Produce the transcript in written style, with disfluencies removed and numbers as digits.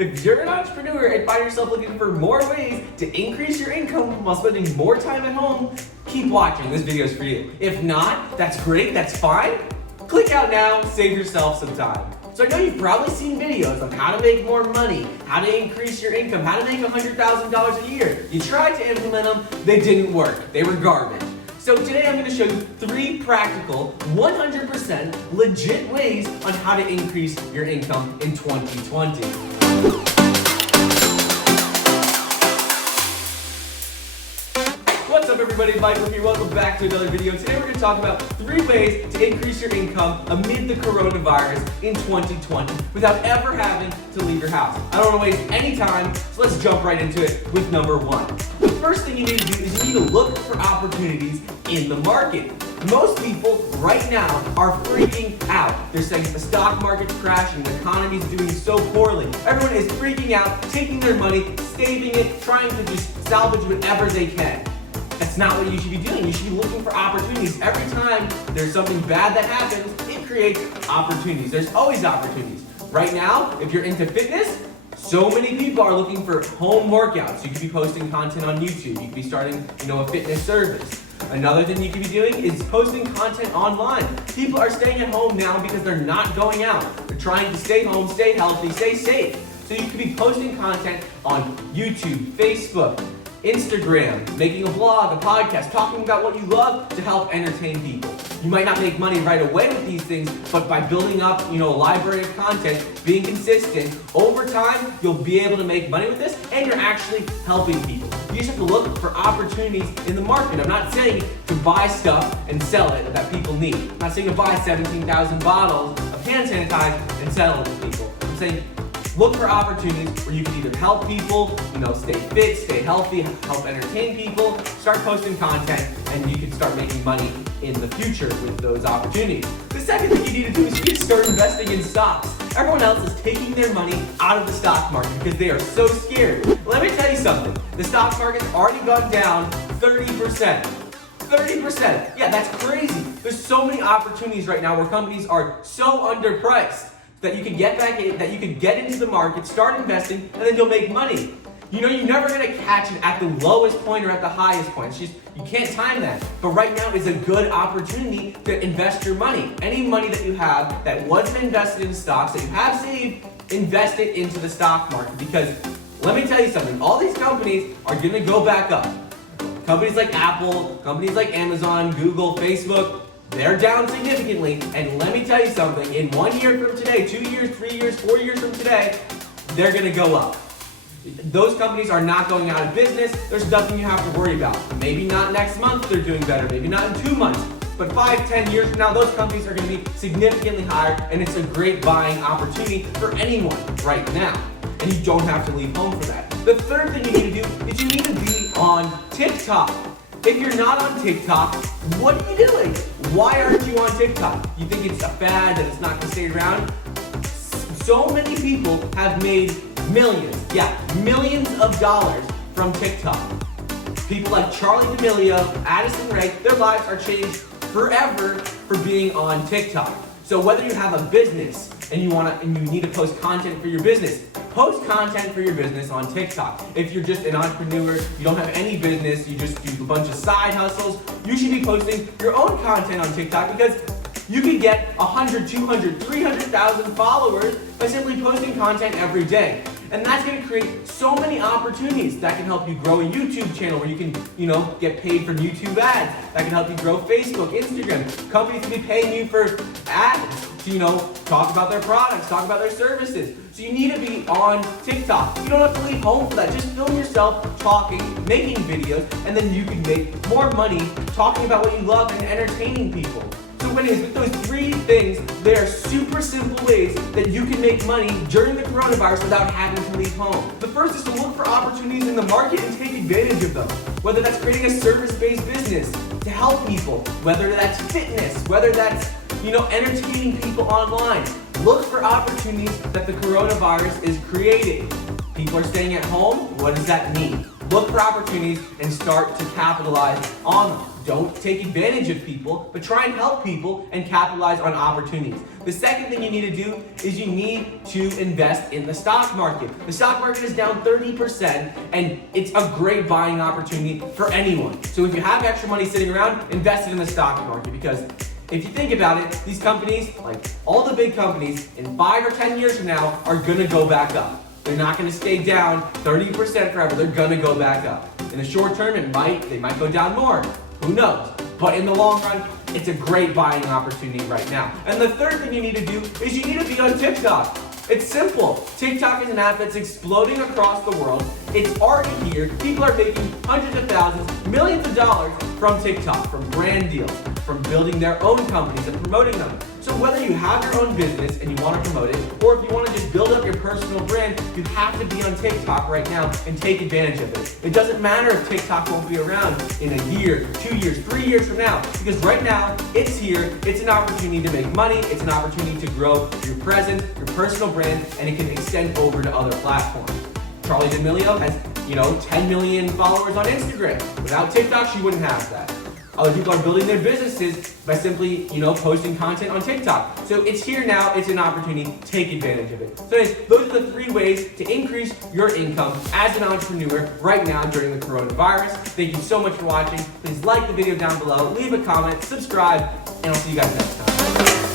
If you're an entrepreneur and find yourself looking for more ways to increase your income while spending more time at home, keep watching. This video is for you. If not, that's great, that's fine. Click out now, save yourself some time. So I know you've probably seen videos on how to make more money, how to increase your income, how to make $100,000 a year. You tried to implement them, they didn't work. They were garbage. So today I'm going to show you 3 practical, 100% legit ways on how to increase your income in 2020. What's up everybody, Michael here. Welcome back to another video. Today we're going to talk about 3 ways to increase your income amid the coronavirus in 2020 without ever having to leave your house. I don't want to waste any time, so let's jump right into it with number 1. The first thing you need to do is you need to look for opportunities in the market. Most people right now are freaking out. They're saying the stock market's crashing, the economy's doing so poorly. Everyone is freaking out, taking their money, saving it, trying to just salvage whatever they can. That's not what you should be doing. You should be looking for opportunities. Every time there's something bad that happens, it creates opportunities. There's always opportunities. Right now, if you're into fitness, so many people are looking for home workouts. You could be posting content on YouTube. You could be starting, a fitness service. Another thing you could be doing is posting content online. People are staying at home now because they're not going out. They're trying to stay home, stay healthy, stay safe. So you could be posting content on YouTube, Facebook, Instagram, making a blog, a podcast, talking about what you love to help entertain people. You might not make money right away with these things, but by building up, a library of content, being consistent, over time, you'll be able to make money with this, and you're actually helping people. You just have to look for opportunities in the market. I'm not saying to buy stuff and sell it that people need. I'm not saying to buy 17,000 bottles of hand sanitizer and sell it to people. I'm saying look for opportunities where you can either help people, stay fit, stay healthy, help entertain people, start posting content, and you can start making money in the future with those opportunities. The second thing you need to do is you need to start investing in stocks. Everyone else is taking their money out of the stock market because they are so scared. Let me tell you something. The stock market's already gone down 30%. 30%. Yeah, that's crazy. There's so many opportunities right now where companies are so underpriced that you can get back in, that you can get into the market, start investing, and then you'll make money. You're never gonna catch it at the lowest point or at the highest point. It's just, you can't time that. But right now is a good opportunity to invest your money. Any money that you have that wasn't invested in stocks, that you have saved, invest it into the stock market. Because let me tell you something, all these companies are gonna go back up. Companies like Apple, companies like Amazon, Google, Facebook, they're down significantly, and let me tell you something, in 1 year from today, 2 years, 3 years, 4 years from today, they're gonna go up. Those companies are not going out of business. There's nothing you have to worry about. Maybe not next month they're doing better, maybe not in 2 months, but 5, 10 years from now, those companies are gonna be significantly higher, and it's a great buying opportunity for anyone right now. And you don't have to leave home for that. The third thing you need to do is you need to be on TikTok. If you're not on TikTok, what are you doing? Why aren't you on TikTok? You think it's a fad, that it's not gonna stay around? So many people have made millions of dollars from TikTok. People like Charlie D'Amelio, Addison Rae, their lives are changed forever for being on TikTok. So whether you have a business and you need to post content for your business, post content for your business on TikTok. If you're just an entrepreneur, you don't have any business, you just do a bunch of side hustles, you should be posting your own content on TikTok because you can get 100, 200, 300,000 followers by simply posting content every day. And that's gonna create so many opportunities that can help you grow a YouTube channel where you can, get paid for YouTube ads. That can help you grow Facebook, Instagram. Companies can be paying you for ads to, talk about their products, talk about their services. So you need to be on TikTok. You don't have to leave home for that. Just film yourself talking, making videos, and then you can make more money talking about what you love and entertaining people. So anyways, with those 3 things, they are super simple ways that you can make money during the coronavirus without having to leave home. The first is to look for opportunities in the market and take advantage of them. Whether that's creating a service-based business to help people, whether that's fitness, whether that's, entertaining people online. Look for opportunities that the coronavirus is creating. People are staying at home. What does that mean? look for opportunities and start to capitalize on them. Don't take advantage of people, but try and help people and capitalize on opportunities. The second thing you need to do is you need to invest in the stock market. The stock market is down 30%, and it's a great buying opportunity for anyone. So if you have extra money sitting around, invest it in the stock market, because if you think about it, these companies, like all the big companies, in 5 or 10 years from now are gonna go back up. They're not gonna stay down 30% forever, they're gonna go back up. In the short term, they might go down more. Who knows? But in the long run, it's a great buying opportunity right now. And the third thing you need to do is you need to be on TikTok. It's simple. TikTok is an app that's exploding across the world. It's already here. People are making hundreds of thousands, millions of dollars from TikTok, from brand deals, from building their own companies and promoting them. So whether you have your own business and you want to promote it, or if you want to just build up your personal brand, you have to be on TikTok right now and take advantage of it. It doesn't matter if TikTok won't be around in a year, 2 years, 3 years from now, because right now it's here. It's an opportunity to make money. It's an opportunity to grow your presence, your personal brand, and it can extend over to other platforms. Charlie D'Amelio has, 10 million followers on Instagram. Without TikTok, she wouldn't have that. Other people are building their businesses by simply, posting content on TikTok. So it's here now, it's an opportunity, take advantage of it. So anyways, those are the 3 ways to increase your income as an entrepreneur right now during the coronavirus. Thank you so much for watching. Please like the video down below, leave a comment, subscribe, and I'll see you guys next time.